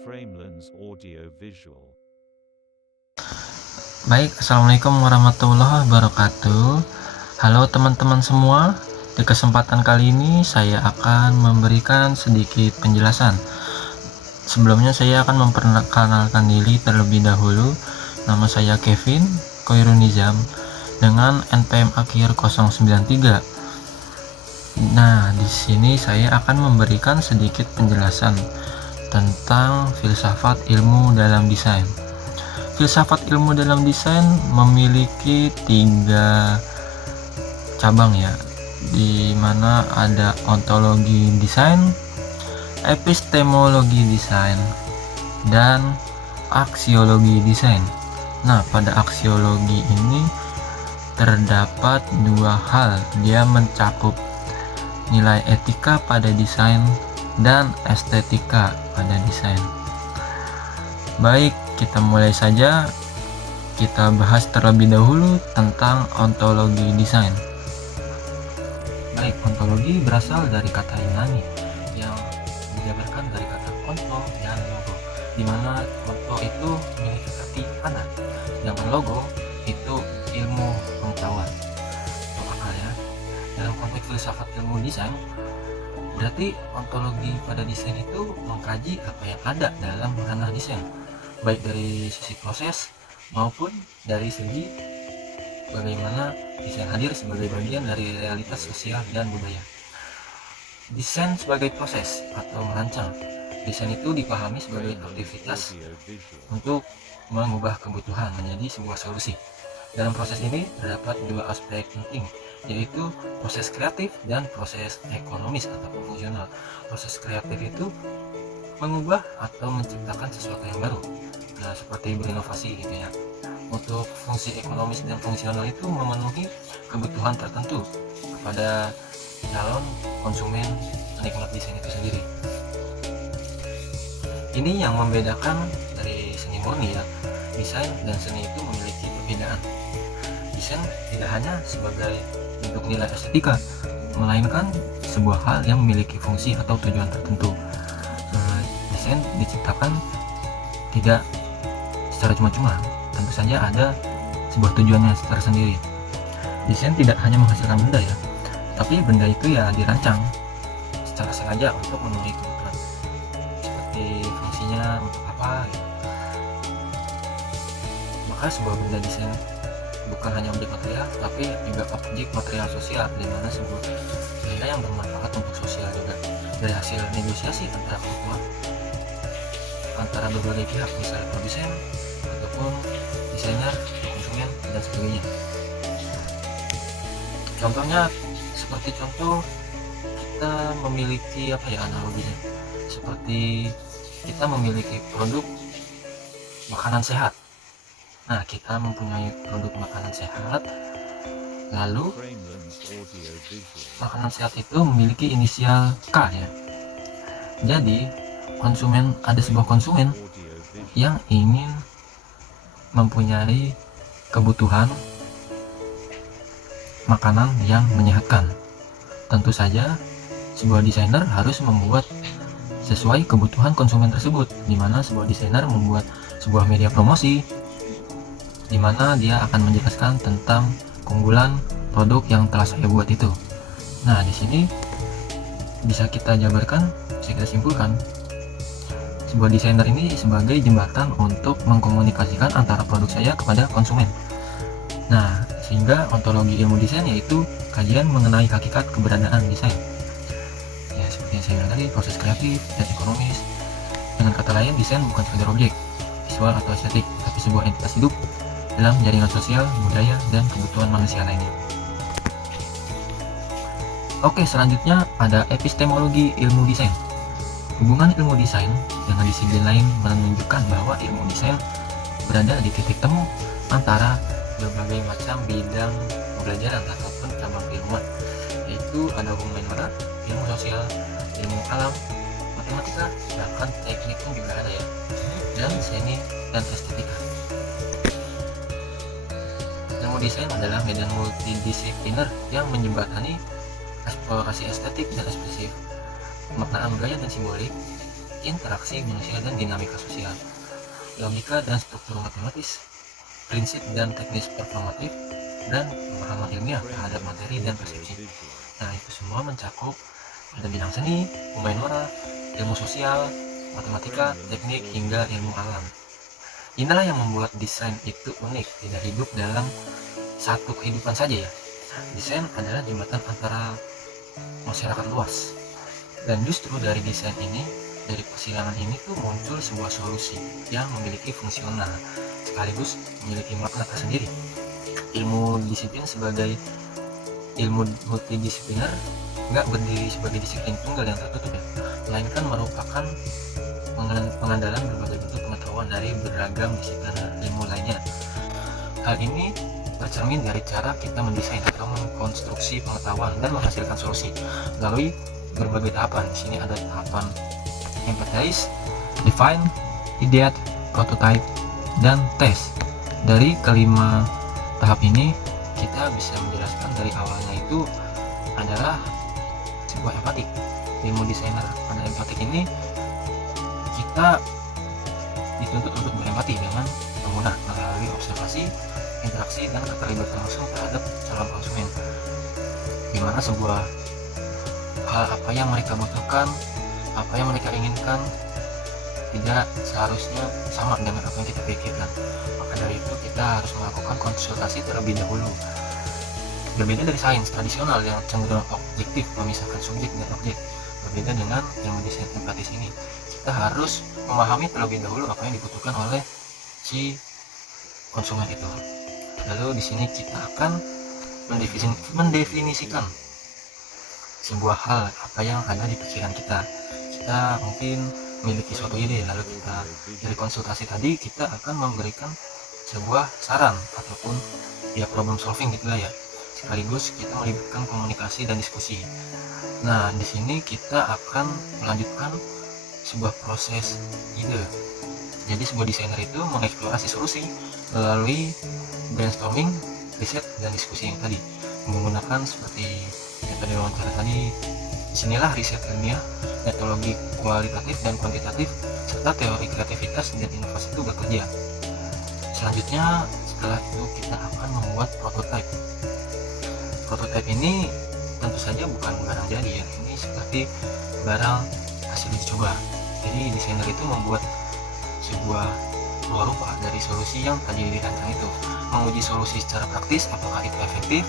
Framelens Audio Visual. Baik, assalamualaikum warahmatullahi wabarakatuh. Halo teman-teman semua. Di kesempatan kali ini saya akan memberikan sedikit penjelasan. Sebelumnya saya akan memperkenalkan diri terlebih dahulu. Nama saya Kevin Koirunizam dengan NPM akhir 093. Nah, di sini saya akan memberikan sedikit penjelasan tentang filsafat ilmu dalam desain. Filsafat ilmu dalam desain memiliki 3 cabang ya, di mana ada ontologi desain, epistemologi desain, dan aksiologi desain. Nah, pada aksiologi ini terdapat 2 hal. Dia mencakup nilai etika pada desain dan estetika pada desain. Baik, kita mulai saja. Kita bahas terlebih dahulu tentang ontologi desain. Baik, ontologi berasal dari kata Yunani yang dijabarkan dari kata onto dan logo, di mana onto itu memiliki arti panah, sedangkan logo itu ilmu pengetahuan. Apakah ya? Dalam konteks filsafat ilmu desain, berarti ontologi pada desain itu mengkaji apa yang ada dalam ranah desain, baik dari sisi proses maupun dari segi bagaimana desain hadir sebagai bagian dari realitas sosial dan budaya. Desain sebagai proses atau merancang. Desain itu dipahami sebagai aktivitas untuk mengubah kebutuhan menjadi sebuah solusi. Dalam proses ini terdapat 2 aspek penting, yaitu proses kreatif dan proses ekonomis atau fungsional. Proses kreatif itu mengubah atau menciptakan sesuatu yang baru, nah seperti berinovasi gitu ya. Untuk fungsi ekonomis dan fungsional itu memenuhi kebutuhan tertentu kepada calon konsumen penikmat desain itu sendiri. Ini yang membedakan dari seni murni ya. Desain dan seni itu memiliki perbedaan. Desain tidak hanya sebagai bentuk nilai estetika, melainkan sebuah hal yang memiliki fungsi atau tujuan tertentu. Desain diciptakan tidak secara cuma-cuma, tentu saja ada sebuah tujuannya tersendiri. Desain tidak hanya menghasilkan benda ya, tapi benda itu ya dirancang secara sengaja untuk memenuhi kebutuhan, seperti fungsinya untuk apa gitu. Maka sebuah benda desain bukan hanya objek material, tapi juga objek material sosial, di mana sebuah benda yang bermanfaat untuk sosial juga, dari hasil negosiasi antara kebutuhan antara berbagai pihak, misalnya produsen ataupun desainer, konsumen dan sebagainya. Contohnya seperti contoh kita memiliki analoginya, seperti kita memiliki produk makanan sehat. Nah, kita mempunyai produk makanan sehat, lalu makanan sehat itu memiliki inisial K ya. Jadi ada sebuah konsumen yang ingin mempunyai kebutuhan makanan yang menyehatkan. Tentu saja sebuah desainer harus membuat sesuai kebutuhan konsumen tersebut, di mana sebuah desainer membuat sebuah media promosi di mana dia akan menjelaskan tentang keunggulan produk yang telah saya buat itu. Nah, di sini bisa kita jabarkan, bisa kita simpulkan, sebuah desainer ini sebagai jembatan untuk mengkomunikasikan antara produk saya kepada konsumen. Nah, sehingga ontologi ilmu desain yaitu kajian mengenai hakikat keberadaan desain. Ya, seperti yang saya bilang tadi, proses kreatif dan ekonomis. Dengan kata lain, desain bukan sekedar objek visual atau estetik, tapi sebuah entitas hidup dalam jaringan sosial, budaya, dan kebutuhan manusia lainnya. Oke, selanjutnya ada epistemologi ilmu desain. Hubungan ilmu desain dengan disiplin lain menunjukkan bahwa ilmu desain berada di titik temu antara berbagai macam bidang pembelajaran ataupun cabang keilmuan, yaitu ada hubungan mana, ilmu sosial, ilmu alam, matematika, bahkan teknik pun juga ada ya, dan seni dan estetika. Ilmu desain adalah medan multidisipliner yang menjembatani eksplorasi estetik dan ekspresif, pemaknaan budaya dan simbolik, interaksi manusia dan dinamika sosial, logika dan struktur matematis, prinsip dan teknis performatif, dan pemahaman ilmiah terhadap materi dan persepsi. Nah, itu semua mencakup pada bidang seni, humaniora, ilmu sosial, matematika, teknik, hingga ilmu alam. Inilah yang membuat desain itu unik, tidak hidup dalam satu kehidupan saja ya. Desain adalah jembatan antara masyarakat luas. Dan justru dari desain ini, dari persilangan ini tuh muncul sebuah solusi yang memiliki fungsional sekaligus memiliki makna tersendiri. Ilmu disiplin sebagai ilmu multidisipliner nggak berdiri sebagai disiplin tunggal yang tertutup ya, melainkan merupakan pengandalan berbagai bentuk pengetahuan dari beragam disiplin ilmu lainnya. Hal ini tercermin dari cara kita mendesain atau mengkonstruksi pengetahuan dan menghasilkan solusi melalui berbagai tahapan. Di sini ada tahapan empathize, define, ideate, prototype, dan test. Dari kelima tahap ini kita bisa menjelaskan dari awalnya itu adalah sebuah empatik. Ilmu desainer pada empatik ini kita dituntut untuk berempati dengan pengguna melalui observasi, interaksi, dan keterlibatan langsung terhadap calon konsumen, dimana sebuah hal apa yang mereka butuhkan, apa yang mereka inginkan tidak seharusnya sama dengan apa yang kita pikirkan. Maka dari itu kita harus melakukan konsultasi terlebih dahulu. Berbeda dari sains tradisional yang cenderung objektif memisahkan subjek dan objek, berbeda dengan ilmu desain empatis ini, kita harus memahami terlebih dahulu apa yang dibutuhkan oleh si konsumen itu. Lalu di sini kita akan mendefinisikan sebuah hal apa yang ada di pikiran kita. Kita mungkin memiliki suatu ide, lalu kita dari konsultasi tadi kita akan memberikan sebuah saran ataupun ya problem solving gitu lah ya. Sekaligus kita melibatkan komunikasi dan diskusi. Nah, di sini kita akan melanjutkan sebuah proses ide. Jadi sebuah desainer itu mengeksplorasi solusi melalui brainstorming, riset, dan diskusi yang tadi menggunakan seperti metode wawancara tadi. Disinilah riset ilmiah, metodologi kualitatif dan kuantitatif, serta teori kreativitas dan inovasi itu bekerja. Selanjutnya setelah itu kita akan membuat prototype. Prototype ini tentu saja bukan barang jadi ya, ini seperti barang hasil uji coba. Jadi desainer itu membuat sebuah rupa dari solusi yang tadi dirancang itu, menguji solusi secara praktis apakah itu efektif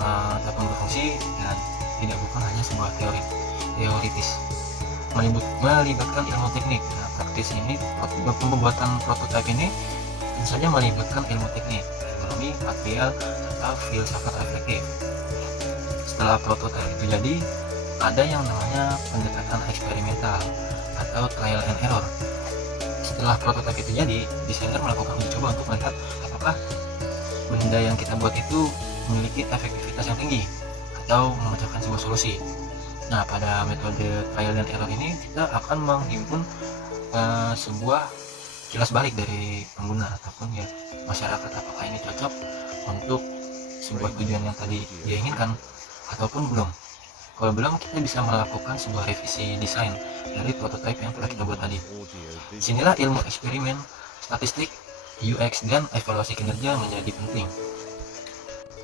ataupun berfungsi, dan tidak bukan hanya sebuah teoritis. Melibatkan ilmu teknik. Nah, praktis ini pembuatan prototipe ini tentu saja melibatkan ilmu teknik, ekonomi, material, serta filsafat reflektif. Setelah prototipe itu jadi, ada yang namanya pendekatan eksperimental atau trial and error. Setelah prototipe itu jadi, desainer melakukan uji coba untuk melihat apakah benda yang kita buat itu memiliki efektivitas yang tinggi atau memecahkan sebuah solusi. Nah, pada metode trial and error ini kita akan menghimpun sebuah kilas balik dari pengguna ataupun ya masyarakat, apakah ini cocok untuk sebuah tujuan yang tadi dia inginkan ataupun belum. Kalau belum, kita bisa melakukan sebuah revisi desain dari prototipe yang telah kita buat tadi. Disinilah ilmu eksperimen, statistik, UX, dan evaluasi kinerja menjadi penting.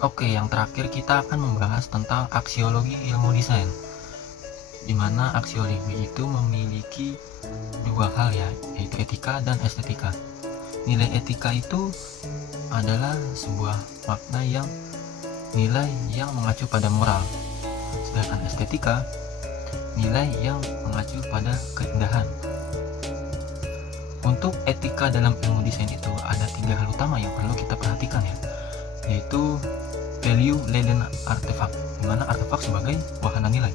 Oke, yang terakhir kita akan membahas tentang aksiologi ilmu desain, di mana aksiologi itu memiliki dua hal ya, yaitu etika dan estetika. Nilai etika itu adalah sebuah makna yang nilai yang mengacu pada moral, sedangkan estetika nilai yang mengacu pada keindahan. Untuk etika dalam ilmu desain itu ada tiga hal utama yang perlu kita perhatikan ya, yaitu value laden artifact, di mana artefak sebagai wahana nilai.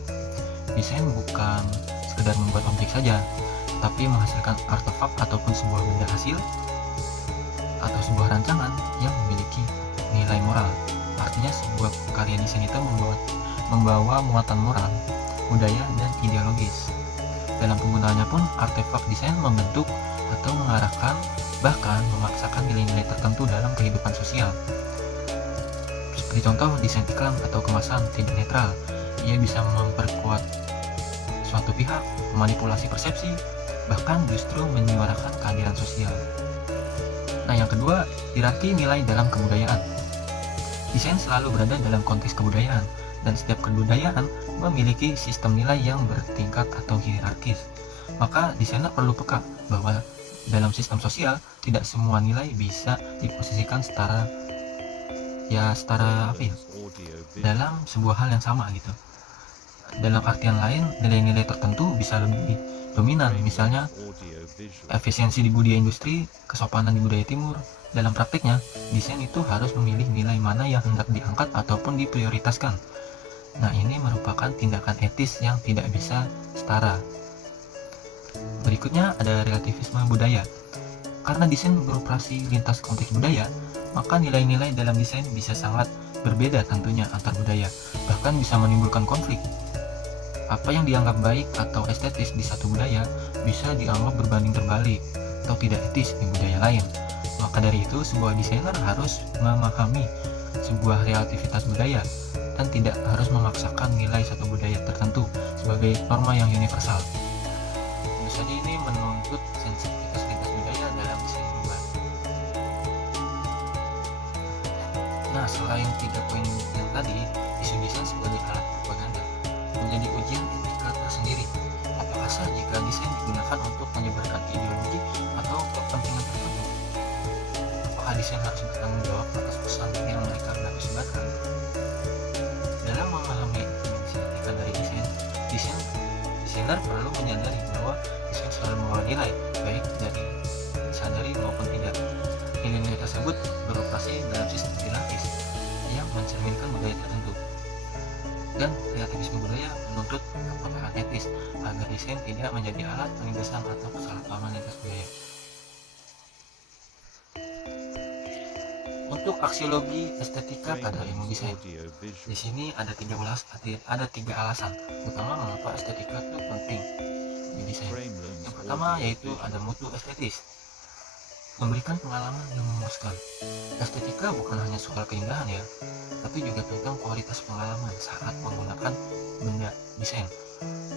Desain bukan sekedar membuat objek saja, tapi menghasilkan artefak ataupun sebuah benda hasil atau sebuah rancangan yang memiliki nilai moral. Artinya sebuah karya desain itu membawa muatan moral, budaya, dan ideologis. Dalam penggunaannya pun artefak desain membentuk atau mengarahkan, bahkan memaksakan nilai-nilai tertentu dalam kehidupan sosial. Seperti contoh desain iklan atau kemasan tidak netral, ia bisa memperkuat suatu pihak, memanipulasi persepsi, bahkan justru menyuarakan keadilan sosial. Nah, yang kedua, hierarki nilai dalam kebudayaan. Desain selalu berada dalam konteks kebudayaan, dan setiap kebudayaan memiliki sistem nilai yang bertingkat atau hierarkis. Maka desainer perlu peka bahwa dalam sistem sosial tidak semua nilai bisa diposisikan setara dalam sebuah hal yang sama gitu. Dalam artian lain, nilai-nilai tertentu bisa lebih dominan, misalnya efisiensi di budaya industri, kesopanan di budaya timur. Dalam praktiknya, desain itu harus memilih nilai mana yang hendak diangkat ataupun diprioritaskan. Nah, ini merupakan tindakan etis yang tidak bisa setara. Berikutnya ada relativisme budaya. Karena desain beroperasi lintas konteks budaya, maka nilai-nilai dalam desain bisa sangat berbeda tentunya antar budaya, bahkan bisa menimbulkan konflik. Apa yang dianggap baik atau estetis di satu budaya bisa dianggap berbanding terbalik atau tidak etis di budaya lain. Maka dari itu, sebuah desainer harus memahami sebuah relativitas budaya dan tidak harus memaksakan nilai satu budaya tertentu sebagai norma yang universal. Tentu saja ini menuntut sensitivitas lintas budaya dalam desain perubahan. Nah, selain 3 poin yang tadi, isu desain sebagai alat propaganda menjadi ujian etika tersendiri. Apakah sah jika desain digunakan untuk menyebarkan ideologi atau kepentingan tertentu? Apakah desain harus bertanggung jawab atas pesan yang mereka hendak sebarkan? Dalam memahami dimensi etika dari desainer perlu menyadari bahwa desain selalu membawa nilai, baik dari disadari maupun tidak. Nilai-nilai tersebut beroperasi dalam sistem hierarkis yang mencerminkan budaya tertentu. Dan relativisme budaya menuntut kepekaan etis agar desain tidak menjadi alat penindasan atau kesalahpahaman lintas budaya. Untuk aksiologi estetika pada ilmu desain, di sini ada 3 alasan utama mengapa estetika itu penting di desain. Yang pertama yaitu ada mutu estetis, memberikan pengalaman yang memuaskan. Estetika bukan hanya soal keindahan ya, tapi juga tentang kualitas pengalaman saat menggunakan benda desain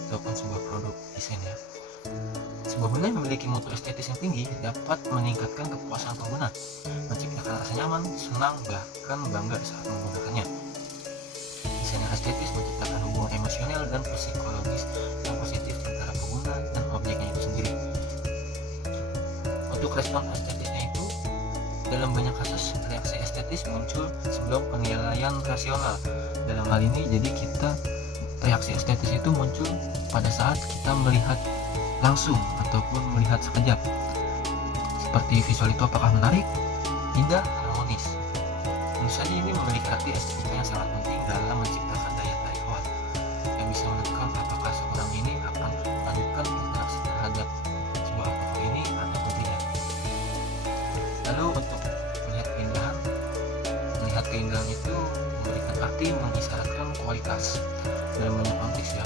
ataupun sebuah produk desain ya. Sebuah benda yang memiliki mutu estetis yang tinggi dapat meningkatkan kepuasan pengguna, menciptakan rasa nyaman, senang, bahkan bangga saat menggunakannya. Desain yang estetis menciptakan hubungan emosional dan psikologis yang positif antara pengguna dan objeknya itu sendiri. Untuk respon estetisnya itu, dalam banyak kasus reaksi estetis muncul sebelum penilaian rasional. Dalam hal ini, jadi reaksi estetis itu muncul pada saat kita melihat langsung ataupun melihat sekejap, seperti visual itu apakah menarik, indah, harmonis. Tentu saja ini memiliki arti estetika yang sangat penting dalam menciptakan daya tarik awal yang bisa menentukan apakah seorang ini akan melanjutkan interaksi terhadap sebuah toko ini ataupun tidak. Lalu untuk melihat keindahan itu memberikan arti mengisyaratkan kualitas. Dalam banyak konteks ya,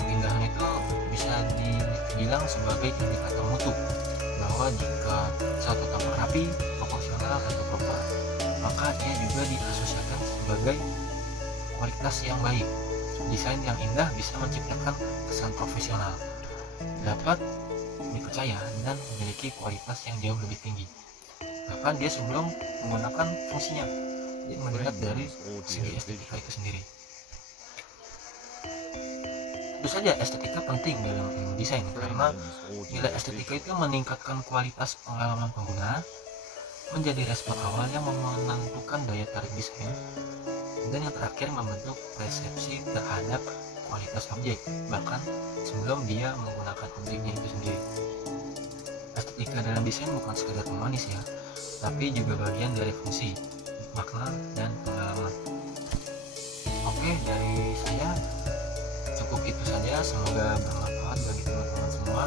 keindahan itu bisa dibilang sebagai indikator mutu, bahwa jika suatu tampak rapi, proporsional, atau proper, maka ia juga diasosiasikan sebagai kualitas yang baik. Desain yang indah bisa menciptakan kesan profesional, dapat dipercaya, dan memiliki kualitas yang jauh lebih tinggi. Bahkan dia sebelum menggunakan fungsinya, dia melihat dari segi estetika itu sendiri. Tentu saja estetika penting dalam ilmu desain karena nilai estetika itu meningkatkan kualitas pengalaman pengguna, menjadi respon awal yang menentukan daya tarik desain, dan yang terakhir membentuk persepsi terhadap kualitas objek bahkan sebelum dia menggunakan objeknya itu sendiri. Estetika dalam desain bukan sekedar pemanis ya, tapi juga bagian dari fungsi, makna, dan pengalaman. Oke, dari saya cukup itu saja. Semoga bermanfaat bagi teman-teman semua.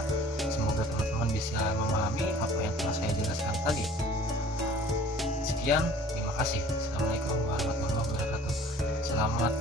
Semoga teman-teman bisa memahami apa yang telah saya jelaskan tadi. Sekian, terima kasih. Assalamualaikum warahmatullahi wabarakatuh. Selamat